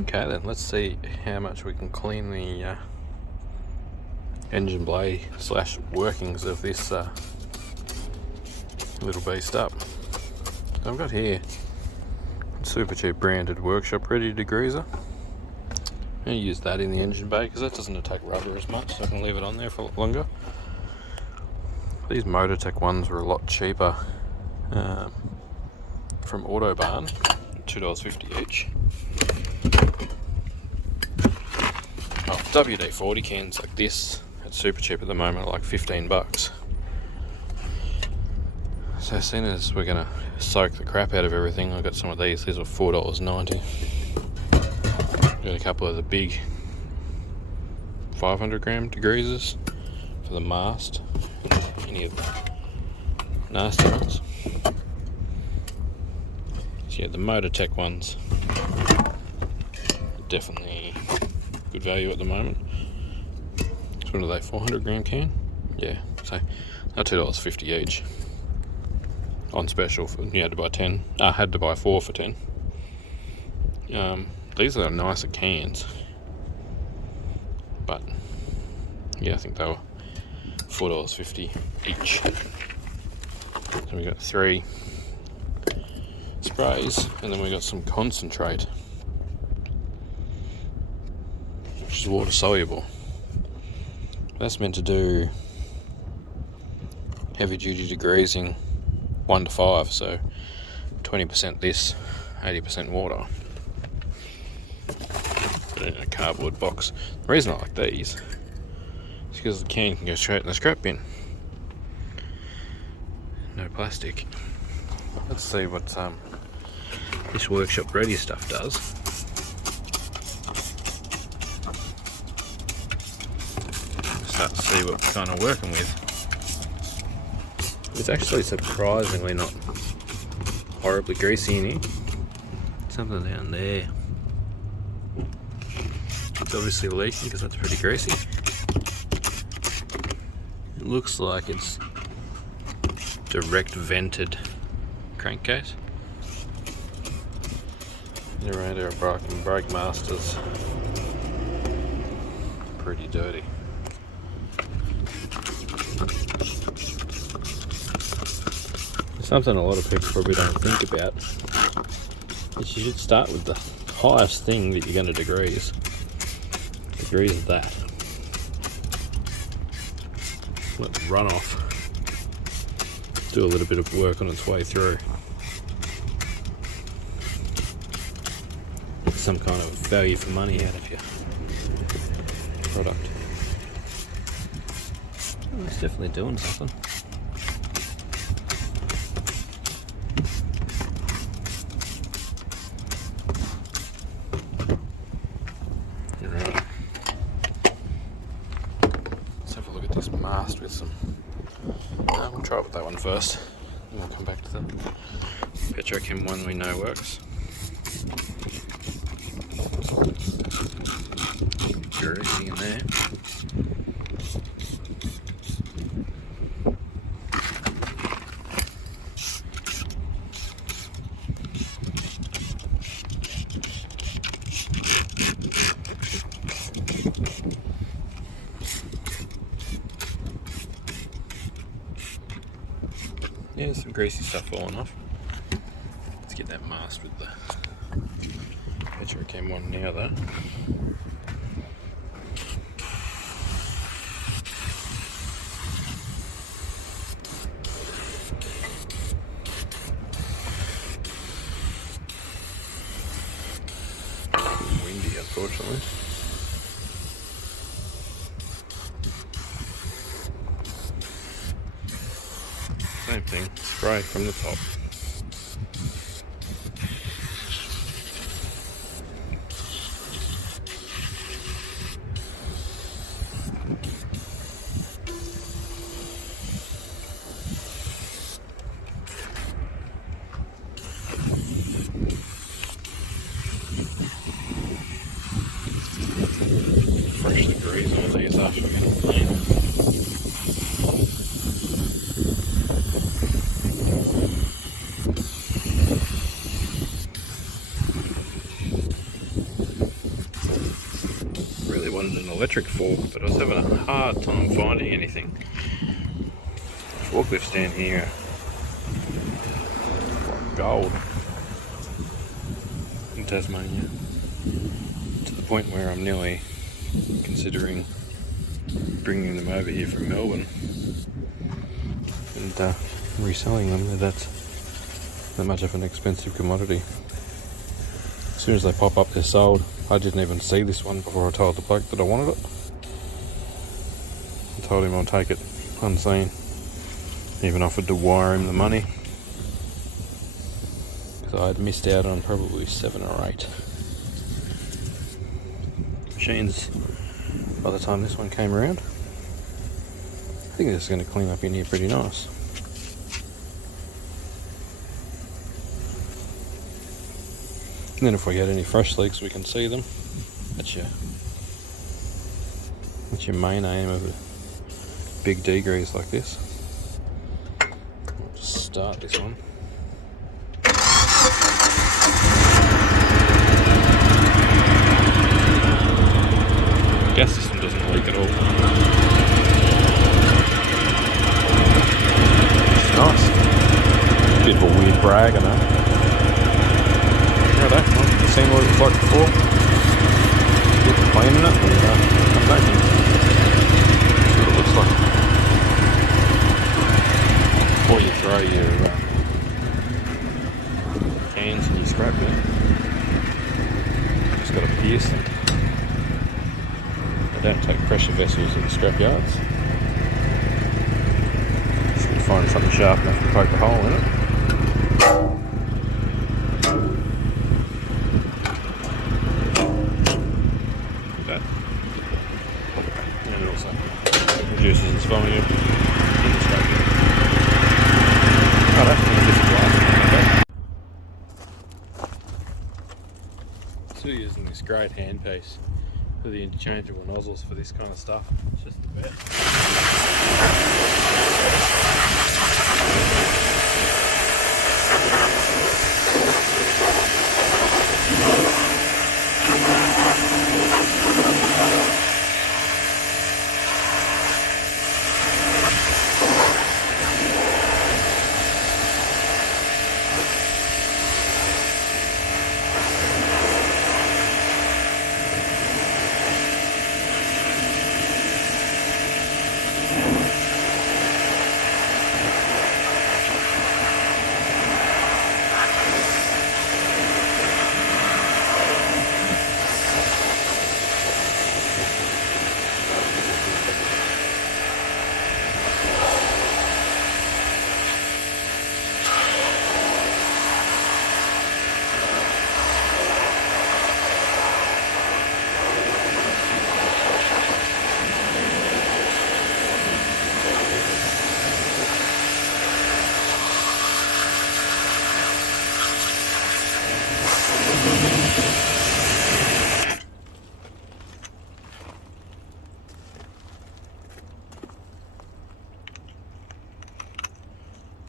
Okay then, let's see how much we can clean the engine blade / workings of this little beast up. So I've got here Super Cheap branded workshop ready degreaser. I'm going to use that in the engine bay because that doesn't attack rubber as much, so I can leave it on there for a lot longer. These Motortech ones were a lot cheaper from Autobarn, $2.50 each. WD-40 cans like this at Super Cheap at the moment are like $15. So as soon as we're going to soak the crap out of everything, I've got some of these. These are $4.90. Got a couple of the big 500 gram degreasers for the mast. Any of the nasty ones. So yeah, the Motortech ones are definitely good value at the moment. So what are they, 400 gram can? Yeah, so they're $2.50 each. On special, you had to buy 10. I had to buy 4 for 10. These are nicer cans, but yeah, I think they were $4.50 each. So we got 3 sprays, and then we got some concentrate, which is water soluble. That's meant to do heavy duty degreasing 1 to 5, so 20% this, 80% water. Put it in a cardboard box. The reason I like these is because the can can go straight in the scrap bin. No plastic. Let's see what this workshop ready stuff does. Start to see what we're kind of working with. It's actually surprisingly not horribly greasy in here. Something down there. It's obviously leaking because that's pretty greasy. It looks like it's direct vented crankcase. And around our brake masters, pretty dirty. Something a lot of people probably don't think about is you should start with the highest thing that you're going to degrease. Degrease that. Let the runoff do a little bit of work on its way through. Get some kind of value for money out of your product. Oh, it's definitely doing something. This mast with some. We'll try with that one first, and we'll come back to the Petrochem one we know works. Greasy in there. Yeah, some greasy stuff falling off. Let's get that masked with the Petrochem one now though. Windy, unfortunately. Same thing, spray from the top. Freshly grease all these after we get them clean. really wanted an electric fork, but I was having a hard time finding anything. Forklifts down here are like gold in Tasmania, to the point where I'm nearly considering bringing them over here from Melbourne and reselling them. That's not much of an expensive commodity. As soon as they pop up, they're sold. I didn't even see this one before I told the bloke that I wanted it. I told him I'll take it unseen. Even offered to wire him the money, because I had missed out on probably 7 or 8 machines by the time this one came around. I think this is going to clean up in here pretty nice. And then if we get any fresh leaks, we can see them. That's your main aim of a big degrease like this. I'll just start this one. Gas system doesn't leak at all. It's nice. Bit of a weird brag, I know. Righto, well, you've seen what it was like before. Just cleaning it and come back and see what it looks like. Before you throw your cans and your scrap bin, just got to pierce them. They don't take pressure vessels in the scrap yards. Just got to find something sharp enough to poke a hole in it. And it also reduces its volume in the scrap bin. Oh, that's just glass. Still using this great handpiece for the interchangeable nozzles for this kind of stuff. It's just the best.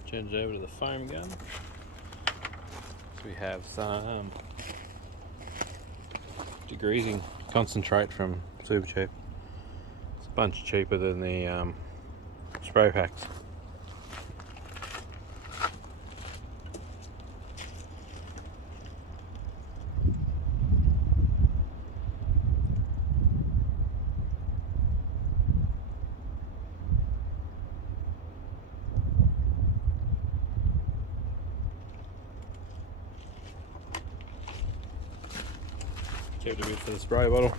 Change it over to the foam gun. So we have some degreasing concentrate from Super Cheap. It's a bunch cheaper than the spray packs. Kept a bit for the spray bottle.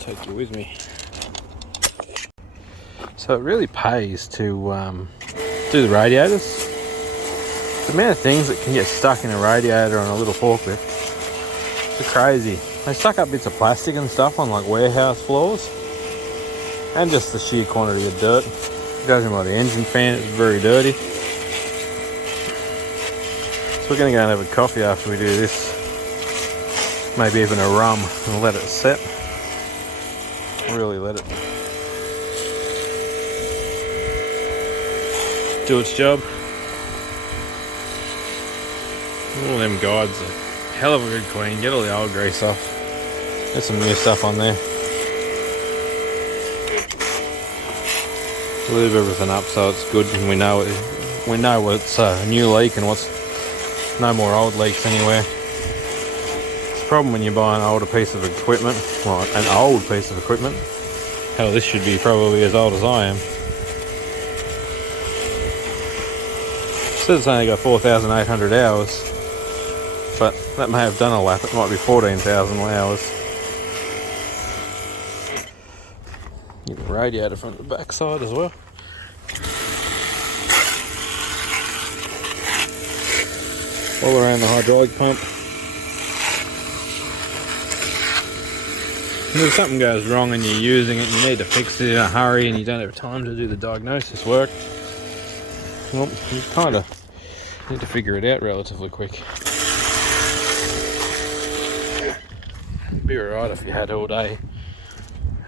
Take you with me. So it really pays to do the radiators. The amount of things that can get stuck in a radiator on a little forklift They're crazy. They suck up bits of plastic and stuff on like warehouse floors, and just the sheer quantity of dirt. Judging by the engine fan, it's very dirty. So we're going to go and have a coffee after we do this. Maybe even a rum, and let it set. Really let it do its job. All them guides are a hell of a good clean. Get all the old grease off. There's some new stuff on there. Lube everything up so it's good, and we know what's a new leak and what's no more old leaks anywhere. It's a problem when you buy an older piece of equipment, well, an old piece of equipment. Hell, this should be probably as old as I am. It says it's only got 4,800 hours, but that may have done a lap. It might be 14,000 hours. Get the radiator from the back side as well. All around the hydraulic pump. If something goes wrong and you're using it, you need to fix it in a hurry and you don't have time to do the diagnosis work, well, you kind of need to figure it out relatively quick. It'd be alright if you had all day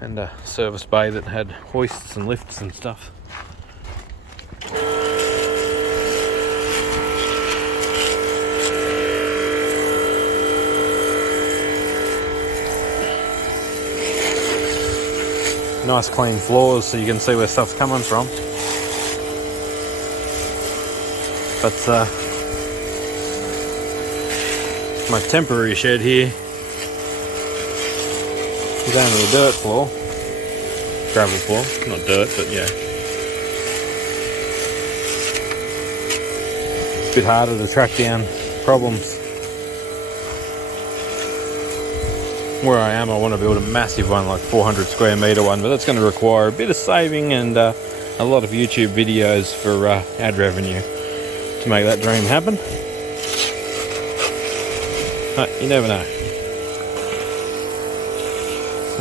and a service bay that had hoists and lifts and stuff. Nice clean floors so you can see where stuff's coming from. But my temporary shed here is only a dirt floor, gravel floor, not dirt, but yeah. It's a bit harder to track down problems. Where I am, I want to build a massive one, like 400 square metre one, but that's going to require a bit of saving and a lot of YouTube videos for ad revenue to make that dream happen. You never know.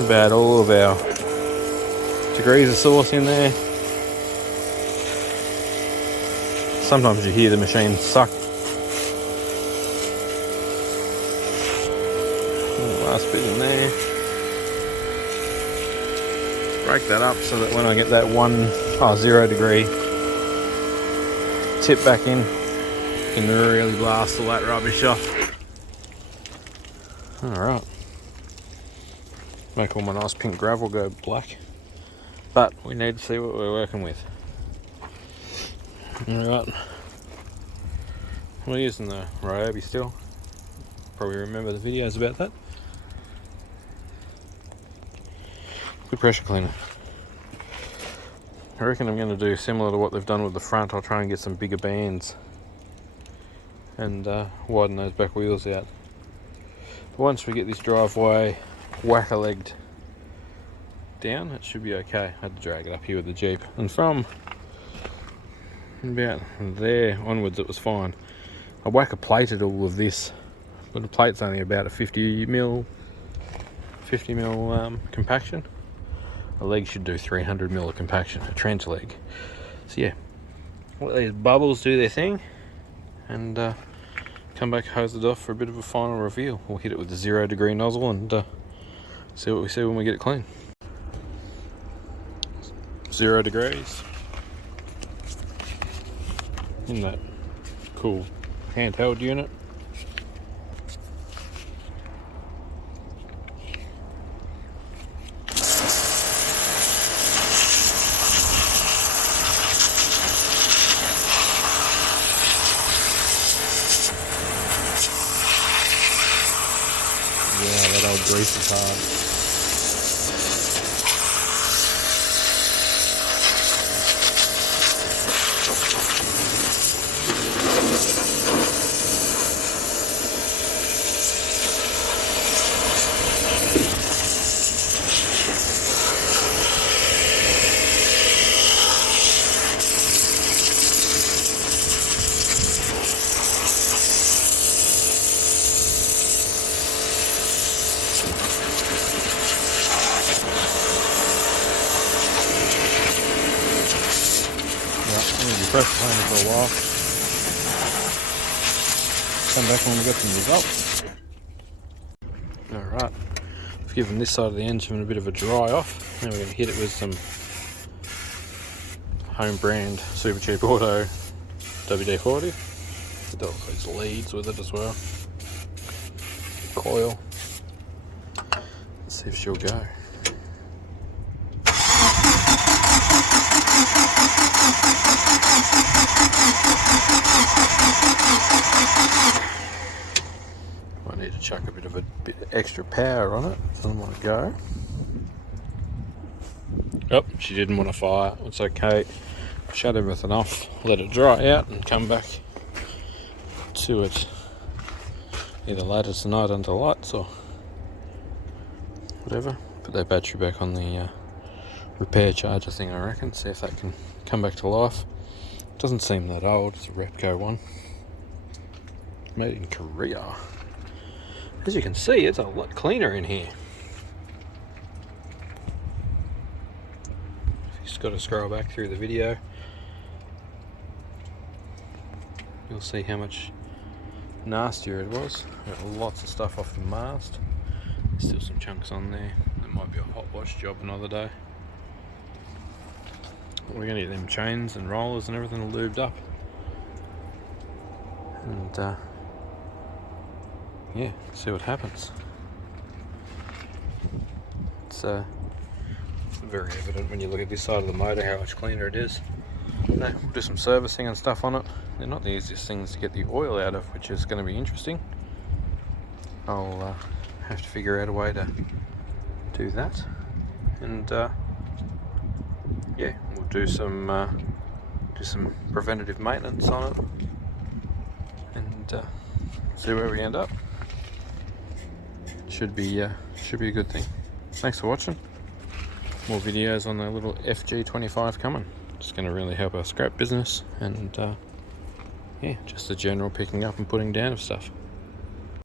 About all of our degrees of sauce in there. Sometimes you hear the machine suck. Last bit in there. Break that up so that when I get that 0 degree tip back in, you can really blast all that rubbish off. Alright. Make all my nice pink gravel go black. But we need to see what we're working with. Alright. We're using the Ryobi still. Probably remember the videos about that. Good pressure cleaner. I reckon I'm going to do similar to what they've done with the front. I'll try and get some bigger bands and widen those back wheels out. But once we get this driveway whacker-legged down, it should be okay. I had to drag it up here with the Jeep, and from about there onwards it was fine. I whacker plated all of this, but the plate's only about a 50 mil compaction. A leg should do 300 mil of compaction, a trench leg. So yeah, let these bubbles do their thing and come back, hose it off for a bit of a final reveal. We'll hit it with the 0 degree nozzle and see what we see when we get it clean. 0 degrees in that cool handheld unit. Yeah, that old grease is hard. press pony for a while. Come back when we've got some results. Alright, I've given this side of the engine a bit of a dry off. Now we're going to hit it with some home brand Super Cheap Auto WD-40. Got all those leads with it as well. Coil. Let's see if she'll go. I need to chuck a bit of extra power on it. Doesn't want to go. Oh, she didn't want to fire. It's okay. Shut everything off, let it dry out, and come back to it either later tonight under lights or whatever. Put that battery back on the repair charger thing, I reckon. See if that can come back to life. Doesn't seem that old. It's a Repco one, made in Korea. As you can see, it's a lot cleaner in here. Just got to scroll back through the video. You'll see how much nastier it was. Got lots of stuff off the mast. Still some chunks on there. There might be a hot wash job another day. We're going to get them chains and rollers and everything all lubed up. And yeah, see what happens. It's very evident when you look at this side of the motor how much cleaner it is. We'll do some servicing and stuff on it. They're not the easiest things to get the oil out of, which is going to be interesting. I'll have to figure out a way to do that, and yeah, we'll do some preventative maintenance on it, and see where we end up. Should be a good thing. Thanks for watching. More videos on the little FG25 coming. It's going to really help our scrap business, and yeah, just the general picking up and putting down of stuff.